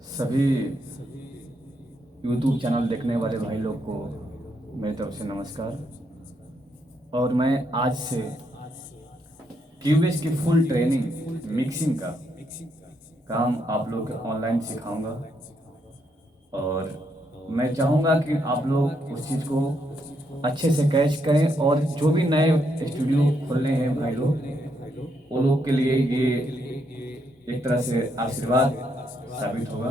सभी YouTube channel देखने वाले भाई लोग को मेरी तरफ से नमस्कार। और मैं आज से क्यूबेस की फुल ट्रेनिंग मिक्सिंग का काम आप लोग को ऑनलाइन सिखाऊंगा। और मैं चाहूँगा कि आप लोग उस चीज़ को अच्छे से कैच करें, और जो भी नए स्टूडियो खोलने हैं भाई लोग, वो लोग के लिए ये एक तरह से आशीर्वाद साबित होगा।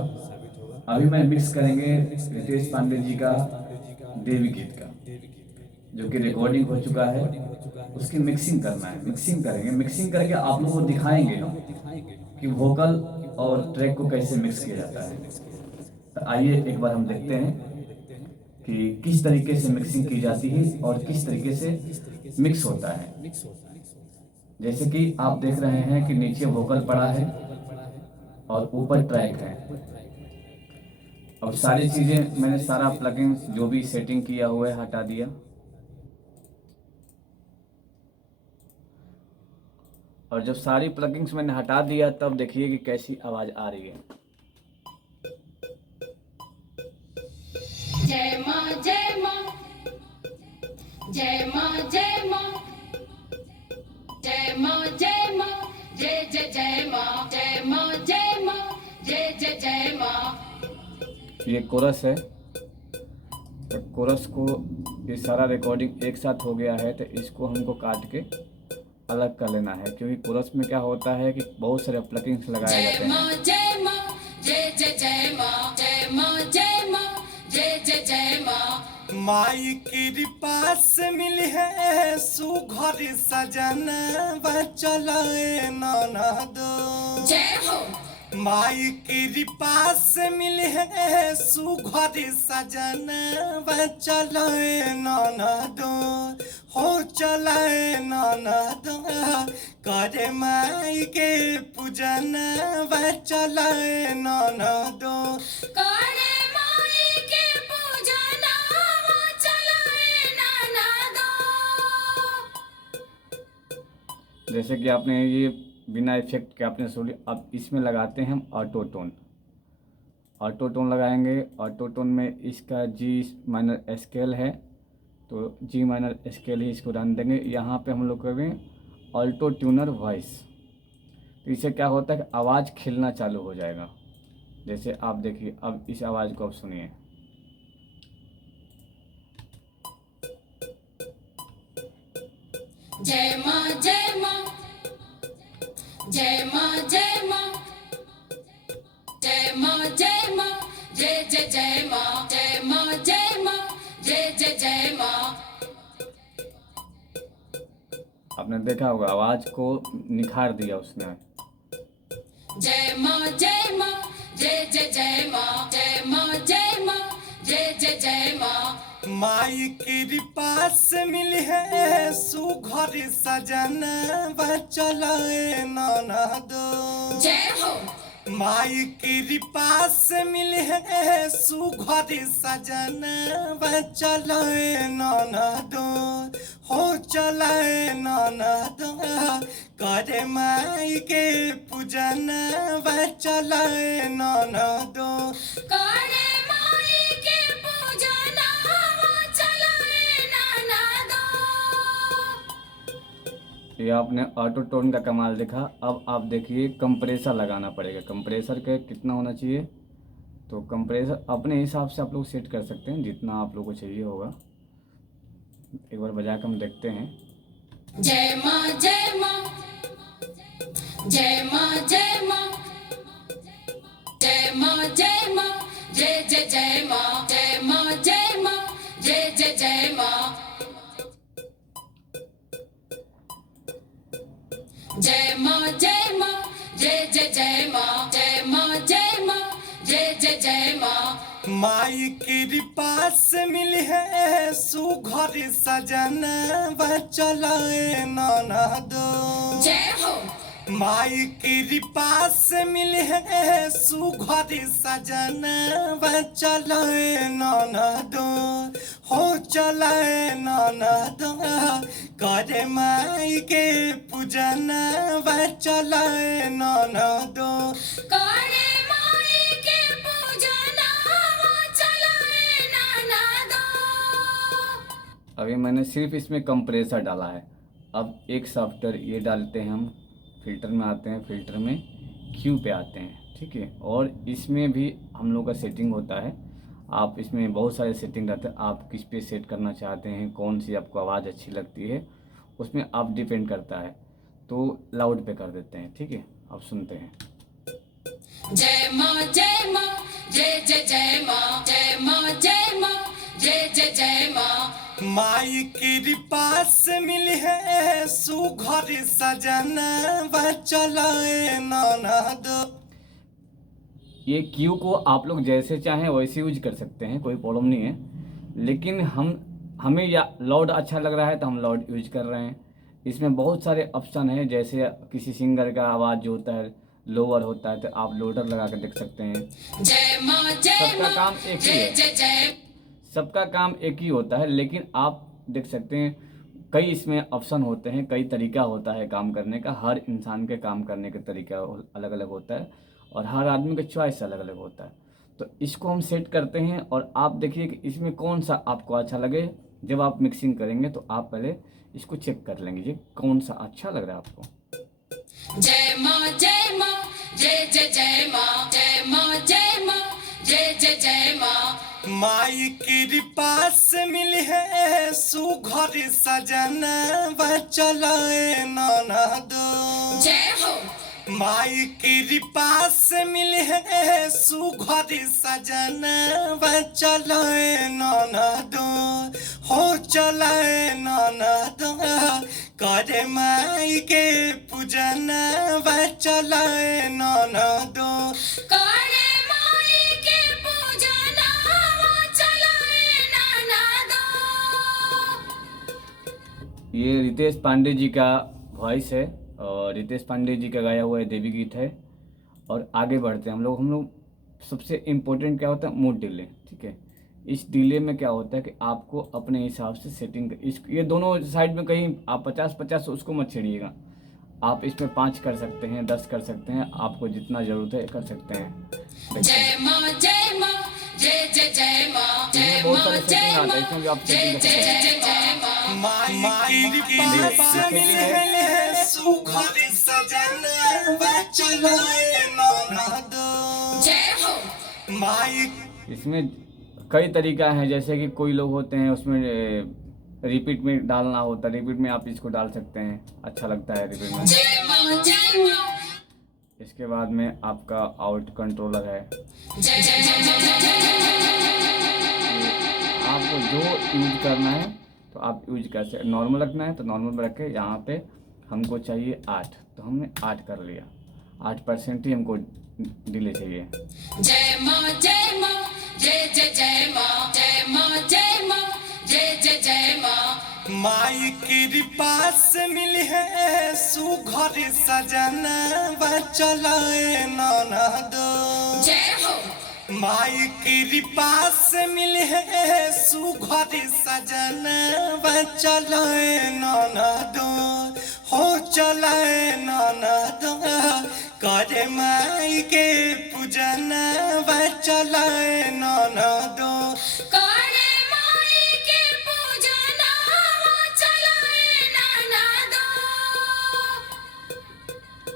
अभी मैं मिक्स करेंगे रितेश पांडे जी का देवी गीत का, जो कि रिकॉर्डिंग हो चुका है। उसकी मिक्सिंग करना है, मिक्सिंग करेंगे। मिक्सिंग करके आप लोगों को दिखाएंगे हम कि वोकल और ट्रैक को कैसे मिक्स किया जाता है। तो आइए एक बार हम देखते हैं कि किस तरीके से मिक्सिंग की जाती है और किस तरीके से मिक्स होता है। जैसे कि आप देख रहे हैं कि नीचे वोकल पड़ा है और ऊपर ट्रैक है। अब सारी चीज़ें मैंने सारा प्लगइन्स जो भी सेटिंग किया हुआ है हटा दिया। और जब सारी प्लगइन्स मैंने हटा दिया तब देखिए कि कैसी आवाज़ आ रही है। जय माँ जय माँ जय माँ जय माँ जय माँ जय माँ जय जय जय माँ जय माँ जय माँ जय जय जय माँ। ये कोरस है। तो कोरस को ये सारा रिकॉर्डिंग एक साथ हो गया है, तो इसको हमको काट के अलग कर लेना है, क्योंकि कोरस में क्या होता है कि बहुत सारे प्लगइन्स लगाए जाते जय हैं। माँ जय माँ जय जय जय माँ जय माँ जय माँ जय जय जय माँ। माई कृपा से मिली है सुघर सजन बचलाए ननद। जय हो माई कृपा से मिली है सुघर सजन बचलाए ननद। हो चलाए ननद करे माई के पूजन बचलाए ननद। करे माई के पूजना चलाए नाना दो। जैसे कि आपने ये बिना इफेक्ट के आपने सुन लिया। अब इसमें लगाते हैं हम ऑटो टोन। ऑटो टोन लगाएंगे। ऑटो टोन में इसका जी माइनर स्केल है, तो जी माइनर स्केल ही इसको रन देंगे। यहाँ पे हम लोग करेंगे ऑल्टो ट्यूनर वॉइस। तो इससे क्या होता है कि आवाज़ खिलना चालू हो जाएगा। जैसे आप देखिए, अब इस आवाज़ को आप सुनिए। जय माँ जय माँ जय माँ जय माँ जय माँ जय माँ जय जय जय माँ जय माँ जय माँ जय जय जय माँ। आपने देखा होगा आवाज़ को निखार दिया उसने। जय माँ जय माँ जय जय जय माँ जय माँ जय माँ जय जय जय माँ। माई कृपा से मिली है सुघर सजन बचलाए ननद। जय हो माई कृपा से मिली है सुघर सजन बचलाए ननद। हो चलाए ननद करे माई के पूजन बचलाए ननद। करे माई के पूजना चलाए नाना दो। ये आपने ऑटो टोन का कमाल देखा। अब आप देखिए कंप्रेसर लगाना पड़ेगा। कंप्रेसर का कितना होना चाहिए, तो कंप्रेसर अपने हिसाब से आप लोग सेट कर सकते हैं जितना आप लोग को चाहिए होगा। एक बार बजा के हम देखते हैं। जय माँ जय माँ जय माँ जय माँ जय माँ जय माँ जय जय जय माँ जय माँ जय माँ जय जय जय माँ। जय माँ जय माँ जय जय जय माँ जय माँ जय माँ जय जय जय माँ। माई कृपा से मिली है सुघर सजन बचलाए ननद। जय हो माई कृपा से मिली है सुघर सजन बचलाए ननद। हो चलाए ननद करे माई के पूजन बचलाए ननद। करे माई के मैंने सिर्फ इसमें कंप्रेसर डाला है। अब एक सॉफ्टवेयर ये डालते हैं हम, फ़िल्टर में आते हैं, फ़िल्टर में क्यू पे आते हैं, ठीक है। और इसमें भी हम लोग का सेटिंग होता है। आप इसमें बहुत सारे सेटिंग रहते हैं, आप किस पे सेट करना चाहते हैं, कौन सी आपको आवाज़ अच्छी लगती है, उसमें आप डिपेंड करता है। तो लाउड पे कर देते हैं, ठीक है। अब सुनते हैं। जय माँ जय माँ जय जय जय माँ, जय माँ जय माँ जय जय जय माँ। माई कृपा से मिली है सुघर सजना चलाए ननद। ये क्यू को आप लोग जैसे चाहें वैसे यूज कर सकते हैं, कोई प्रॉब्लम नहीं है। लेकिन हमें या लाउड अच्छा लग रहा है तो हम लाउड यूज कर रहे हैं। इसमें बहुत सारे ऑप्शन हैं, जैसे किसी सिंगर का आवाज़ जो होता है लोअर होता है तो आप लोडर लगा कर देख सकते हैं। जय माँ जय सबका माँ काम एक ही जय है, जय जय। सबका काम एक ही होता है, लेकिन आप देख सकते हैं कई इसमें ऑप्शन होते हैं, कई तरीका होता है काम करने का। हर इंसान के काम करने का तरीका अलग अलग होता है और हर आदमी का चॉइस अलग अलग होता है। तो इसको हम सेट करते हैं और आप देखिए कि इसमें कौन सा आपको अच्छा लगे। जब आप मिक्सिंग करेंगे तो आप पहले इसको चेक कर लेंगे ये कौन सा अच्छा लग रहा है आपको। जय माँ जय माँ जय जय जय माँ, जय माँ जय माँ जय जय जय माँ। माई कृपा से मिली है सुघर सजना चलाए ननद। जय हो माई कृपा से मिली है सुघर सजना चलाए ननद। हो चलाए ननद करे माई के पूजन चलाए ननद। करे माई के पूजना चलाए ननदो। ये रितेश पांडे जी का वॉइस है और रितेश पांडे जी का गाया हुआ है देवी गीत है। और आगे बढ़ते हैं हम लोग सबसे इम्पोर्टेंट क्या होता है, मूड डिले, ठीक है। इस डिले में क्या होता है कि आपको अपने हिसाब से सेटिंग ये दोनों साइड में कहीं आप 50-50 उसको मत छेड़िएगा। आप इसमें 5 कर सकते हैं, 10 कर सकते हैं, आपको जितना ज़रूरत है कर सकते हैं। जय माँ जय माँ जय जय जय माँ, जय इसमें बहुत माँ सारे सेटिंग जय आता है, माँ इसमें भी आप जय सेटिंग कर जय सकते हैं। जय जय माँ। माई कृपा से मिली है सुघर सजना चलाए ननद। जय हो माई इसमें कई तरीका है, जैसे कि कोई लोग होते हैं उसमें रिपीट में डालना होता है, रिपीट में आप इसको डाल सकते हैं, अच्छा लगता है रिपीट में। जय माँ जय माँ इसके बाद में आपका आउट कंट्रोलर है, जय जय जय जय जय। आपको जो यूज करना है तो आप यूज कर सकते। नॉर्मल रखना है तो नॉर्मल में रखें। यहाँ पे हमको चाहिए 8 तो हमने 8 कर लिया। 8% ही हमको डिले चाहिए। जय माँ जय माँ जय जय जय माँ, जय माँ जय माँ जय जय जय माँ। माई कृपा से मिली है सुघर सजना चलाए ननद। जय हो माई कृपा से मिली है सुघर सजना चलाए ननद। हो चलाए ननद करे माई के पूजन चलाए ननद। करे माई के पूजना चलाए ननदो।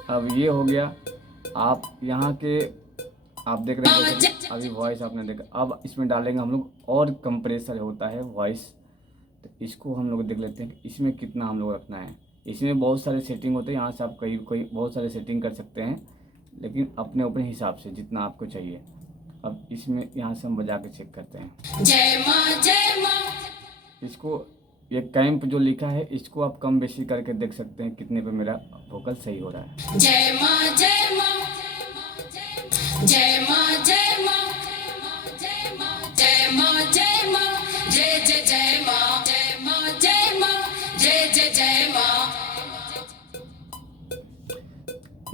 अब ये हो गया। आप यहाँ के आप देख रहे हैं जैसे अभी वॉइस आपने देखा। अब इसमें डालेंगे हम लोग और कंप्रेसर होता है वॉइस, तो इसको हम लोग देख लेते हैं कि इसमें कितना हम लोग रखना है। इसमें बहुत सारे सेटिंग होते हैं, यहाँ से आप कहीं कोई बहुत सारे सेटिंग कर सकते हैं, लेकिन अपने अपने हिसाब से जितना आपको चाहिए। अब इसमें यहाँ से हम बजा के चेक करते हैं। जय माँ जय माँ। इसको ये कैंप जो लिखा है इसको आप कम बेशी करके देख सकते हैं कितने पे मेरा वोकल सही हो रहा है। जय माँ जय माँ जय माँ जय माँ जय माँ जय माँ जय माँ जय जय जय माँ, जय माँ जय माँ जय जय जय माँ।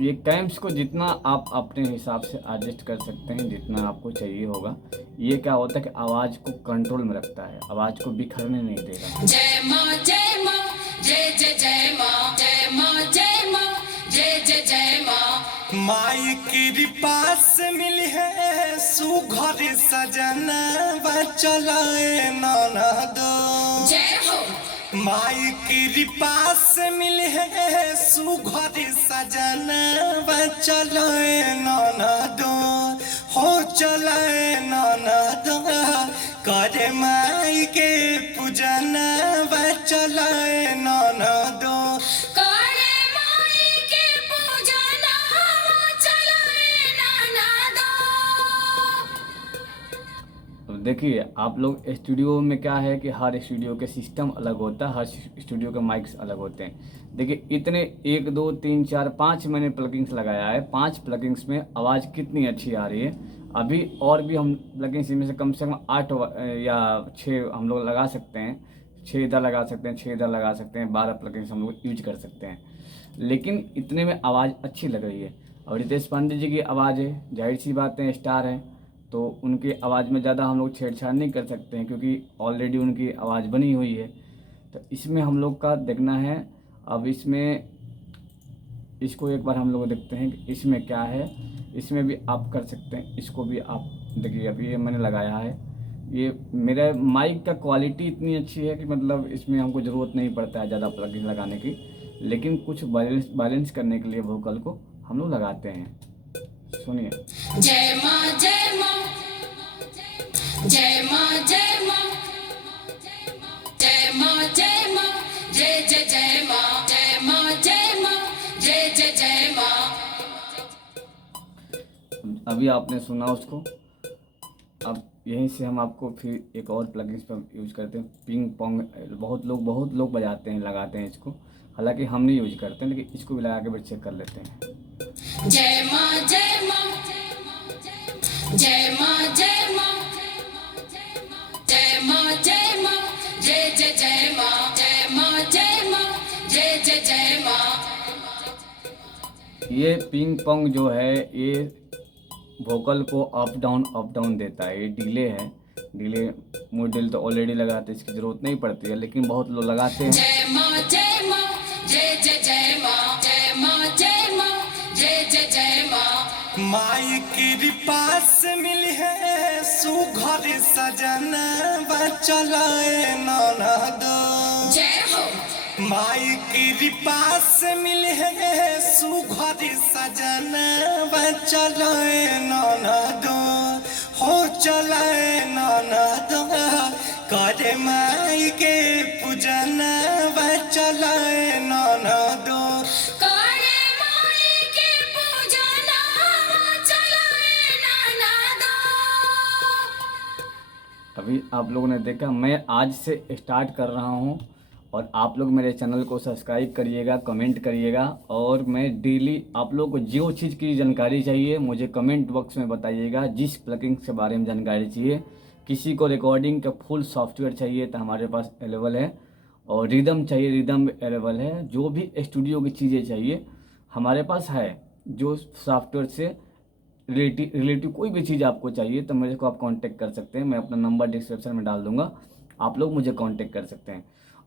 ये कैंप्स को जितना आप अपने हिसाब से एडजस्ट कर सकते हैं, जितना आपको चाहिए होगा। ये क्या होता है कि आवाज़ को कंट्रोल में रखता है, आवाज़ को बिखरने नहीं देगा। जय माँ जय माँ जय जय जय माँ, जय माँ जय माँ जय जय जय माँ। माई कृपा से मिली है सुघर सजना चलाए ननद। जय हो माई कृपा से मिल है सुघर सजन चलो ननदो हो चलो ननदो करे माई के पूजन चलो ननदो करे माई के पूजना चलो नाना दो। अब देखिए आप लोग स्टूडियो में क्या है कि हर स्टूडियो के सिस्टम अलग होता है, हर स्टूडियो के माइक्स अलग होते हैं। देखिए इतने 1 2 3 4 5 मैंने प्लगइन्स लगाया है, 5 प्लगइन्स में आवाज़ कितनी अच्छी आ रही है। अभी और भी हम प्लगइन्स इनमें से कम 8 या 6 हम लोग लगा सकते हैं, 6 इधर लगा सकते हैं, 6 इधर लगा सकते हैं, 12 प्लगइन्स हम लोग यूज कर सकते हैं, लेकिन इतने में आवाज़ अच्छी लग रही है। और रितेश पांडे जी की आवाज़ है, जाहिर सी बात है स्टार है, तो उनकी आवाज़ में ज़्यादा हम लोग छेड़छाड़ नहीं कर सकते हैं क्योंकि ऑलरेडी उनकी आवाज़ बनी हुई है। तो इसमें हम लोग का देखना है। अब इसमें इसको एक बार हम लोग देखते हैं कि इसमें क्या है। इसमें भी आप कर सकते हैं, इसको भी आप देखिए। अभी ये मैंने लगाया है, ये मेरा माइक का क्वालिटी इतनी अच्छी है कि मतलब इसमें हमको ज़रूरत नहीं पड़ता है ज़्यादा प्लगइन लगाने की, लेकिन कुछ बैलेंस करने के लिए वोकल को हम लोग लगाते हैं। सुनिए। जय माँ जय माँ जय माँ जय माँ जय माँ जय माँ जय जय जय माँ जय माँ जय माँ जय जय जय माँ। अभी आपने सुना उसको। अब यहीं से हम आपको फिर एक और प्लगइन्स पर यूज करते हैं, पिंग पोंग। बहुत लोग बजाते हैं, लगाते हैं इसको, हालांकि हम नहीं यूज करते हैं, लेकिन इसको भी लगा के चेक कर लेते हैं। जय माँ जय माँ जय माँ जय माँ जय माँ जय माँ जय जय जय माँ जय माँ जय माँ जय जय जय माँ। ये पिंग पोंग जो है ये वोकल को अप डाउन देता है। ये डिले है, डिले मॉडल तो ऑलरेडी लगाते हैं, इसकी ज़रूरत नहीं पड़ती है, लेकिन बहुत लोग लगाते हैं। जय माँ जय माँ जय जय जय माँ जय माँ जय माँ जय जय जय माँ। माई कृपा से मिल है सुघर सजन चलो ननदो जय हो माई कृपा से मिल है सुघर सजन चलो ननदो हो चलो ननदो करे माई के पूजन चलो ननदो करे माई के पूजना चलो नाना दो। अभी आप लोगों ने देखा, मैं आज से स्टार्ट कर रहा हूँ और आप लोग मेरे चैनल को सब्सक्राइब करिएगा, कमेंट करिएगा। और मैं डेली आप लोग को जो चीज़ की जानकारी चाहिए मुझे कमेंट बॉक्स में बताइएगा। जिस प्लगइन्स के बारे में जानकारी चाहिए, किसी को रिकॉर्डिंग का फुल सॉफ्टवेयर चाहिए तो हमारे पास अवेलेबल है, और रिदम चाहिए रिदम भी अवेलेबल है। जो भी स्टूडियो की चीज़ें चाहिए हमारे पास है। जो सॉफ्टवेयर से रिलेटिव कोई भी चीज़ आपको चाहिए तो मेरे को आप कांटेक्ट कर सकते हैं। मैं अपना नंबर डिस्क्रिप्शन में डाल दूंगा, आप लोग मुझे कांटेक्ट कर सकते हैं।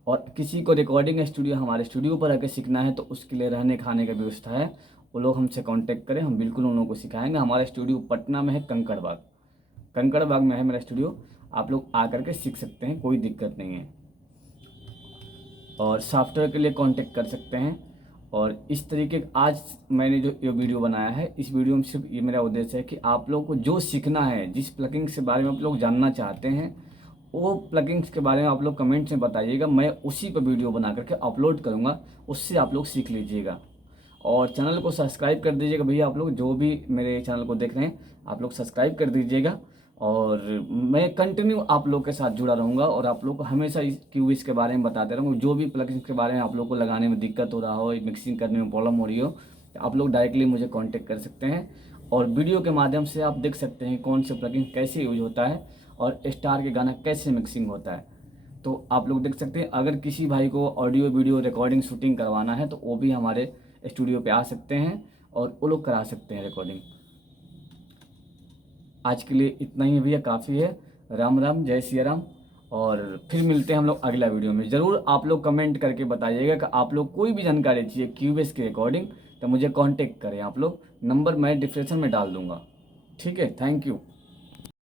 और किसी को रिकॉर्डिंग स्टूडियो हमारे स्टूडियो पर आकर सीखना है तो उसके लिए रहने खाने का व्यवस्था है, वो लोग हमसे कांटेक्ट करें, हम बिल्कुल उन लोगों को सिखाएंगे। हमारा स्टूडियो पटना में है, कंकड़ बाग में है मेरा स्टूडियो। आप लोग आकर के सीख सकते हैं, कोई दिक्कत नहीं है। और सॉफ्टवेयर के लिए कांटेक्ट कर सकते हैं। और इस तरीके आज मैंने जो ये वीडियो बनाया है, इस वीडियो में सिर्फ ये मेरा उद्देश्य है कि आप लोगों को जो सीखना है, जिस प्लगइन्स के बारे में आप लोग जानना चाहते हैं, वो प्लगइन्स के बारे में आप लोग कमेंट्स में बताइएगा। मैं उसी पर वीडियो बना करके अपलोड करूँगा, उससे आप लोग सीख लीजिएगा। और चैनल को सब्सक्राइब कर दीजिएगा भैया। आप लोग जो भी मेरे चैनल को देख रहे हैं आप लोग सब्सक्राइब कर दीजिएगा। और मैं कंटिन्यू आप लोग के साथ जुड़ा रहूँगा और आप लोग को हमेशा इस क्यूबिस के बारे में बताते रहूँगा। जो भी प्लगइन्स के बारे में आप लोग को लगाने में दिक्कत हो रहा हो, मिक्सिंग करने में प्रॉब्लम हो रही हो, तो आप लोग डायरेक्टली मुझे कांटेक्ट कर सकते हैं। और वीडियो के माध्यम से आप देख सकते हैं कौन से प्लगइन कैसे यूज होता है और स्टार के गाना कैसे मिक्सिंग होता है, तो आप लोग देख सकते हैं। अगर किसी भाई को ऑडियो वीडियो रिकॉर्डिंग शूटिंग करवाना है तो वो भी हमारे स्टूडियो पे आ सकते हैं और वो लोग करा सकते हैं रिकॉर्डिंग। आज के लिए इतना ही भैया, काफ़ी है। राम राम, जय सिया राम। और फिर मिलते हैं हम लोग अगला वीडियो में। ज़रूर आप लोग कमेंट करके बताइएगा कि आप लोग कोई भी जानकारी चाहिए क्यूबेस की रिकॉर्डिंग तो मुझे कांटेक्ट करें। आप लोग नंबर मैं डिस्क्रिप्शन में डाल दूंगा। ठीक है, थैंक यू।